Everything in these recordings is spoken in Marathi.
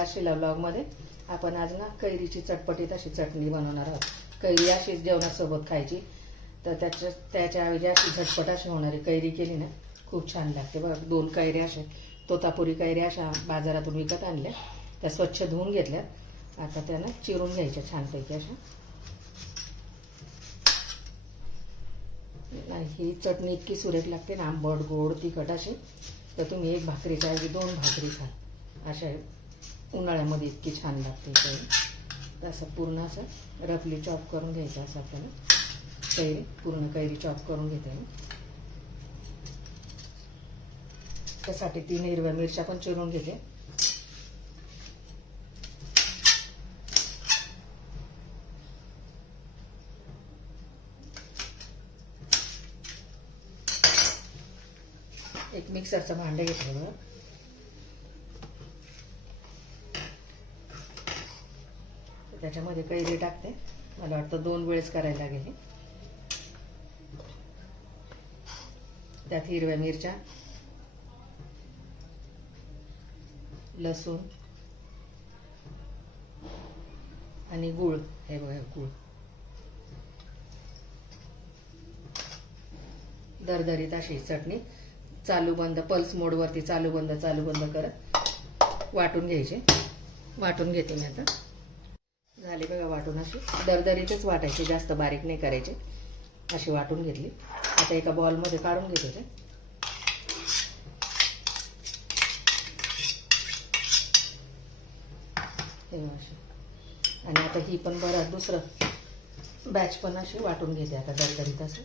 आशिला व्लॉगमध्ये. आपण आज ना कैरीची चटपटीत अशी चटणी बनवणार आहोत. कैरी अशीच जेवणासोबत खायची, तर त्याच्याऐवजी अशी झटपट अशी होणारी कैरी केली ना खूप छान लागते. बघ 2 कैऱ्या अशा तोतापुरी कैऱ्या अशा बाजारातून विकत आणल्या, त्या स्वच्छ धुवून घेतल्या. आता त्यांना चिरून घ्यायच्या छानपैकी अशा. ही चटणी इतकी सुरेख लागते ना, आंबट गोड तिखट अशी, तर तुम्ही 1 भाकरीच्या ऐवजी 2 भाकरी खा. अशा उन्हाळ्यामध्ये इतकी छान लागते कैरी. तसं पूर्ण असं रफली चॉप करून घ्यायचं. असं आपल्याला कैरी पूर्ण कैरी चॉप करून घेते मी. त्यासाठी 3 हिरव्या मिरच्या पण चिरून घेते. एक मिक्सरचं भांडं घेतलं बघा. त्याच्यामध्ये कैरी टाकते. मला वाटतं 2 वेळेस करायला लागेल. त्यात हिरव्या मिरच्या, लसूण आणि गूळ. हे बघा गूळ. दरदरीत अशी चटणी चालू बंद पल्स मोडवरती चालू बंद करत वाटून घ्यायचे. वाटून घेते मी आता. झाली बघा वाटून. अशी दरदरीतच वाटायची, जास्त बारीक नाही करायची. अशी वाटून घेतली. आता एका बॉलमध्ये काढून घेते ते. अशी. आणि आता ही पण बरं दुसरं बॅच पण अशी वाटून घेते आता दरदरीत. असं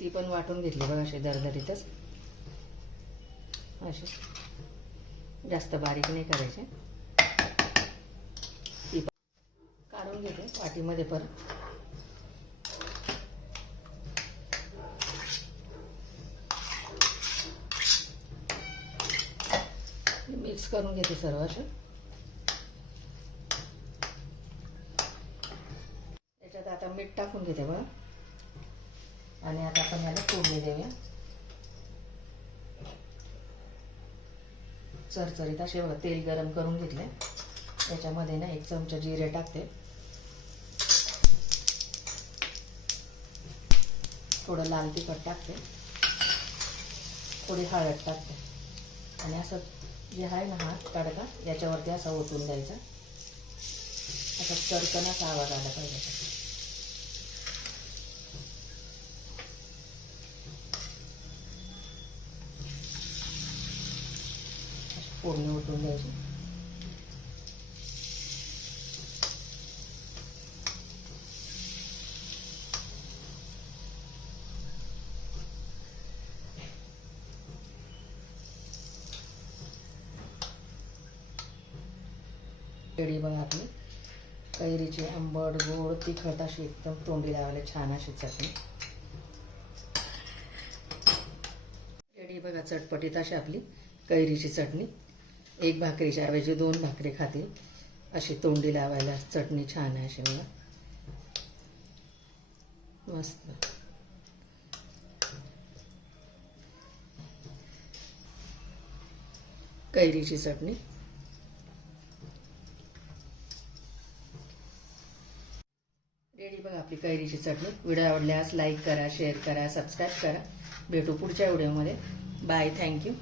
ती पण वाटून घेतली बघा अशी दरदरीतच. अशी जास्त बारीक नाही करायचे. ती काढून घेते वाटीमध्ये परत. मिक्स करून घेते सर्व असं. याच्यात आता मीठ टाकून घेते बघा. आणि आता आपण याला फोडणी देऊया. चरचरीत असे बघा तेल गरम करून घेतले. त्याच्यामध्ये ना 1 चमचा जिरे टाकते. थोडं लाल तिखट टाकते. थोडी हळद टाकते. आणि असं जे आहे ना हा तडका याच्यावरती असा ओतून द्यायचा. असा चरकनाचा आवाज आला पाहिजे. फोडणी ओतून द्यायची. रेडी बघा आपली कैरीची आंबट गोड तिखट अशी एकदम तोंडी लावायला छान अशी चटणी रेडी बघा. चटपटीत अशी आपली कैरीची चटणी. 1 भाकरीच्या ऐवजी 2 भाकरी खातील अशी तोंडी लावायला चटणी छान आहे अशी बघा. मस्त. कैरीची चटणी रेडी बघा आपली कैरीची चटणी. व्हिडिओ आवडल्यास लाईक करा, शेअर करा, सबस्क्राईब करा. भेटू पुढच्या व्हिडिओमध्ये. बाय. थँक्यू.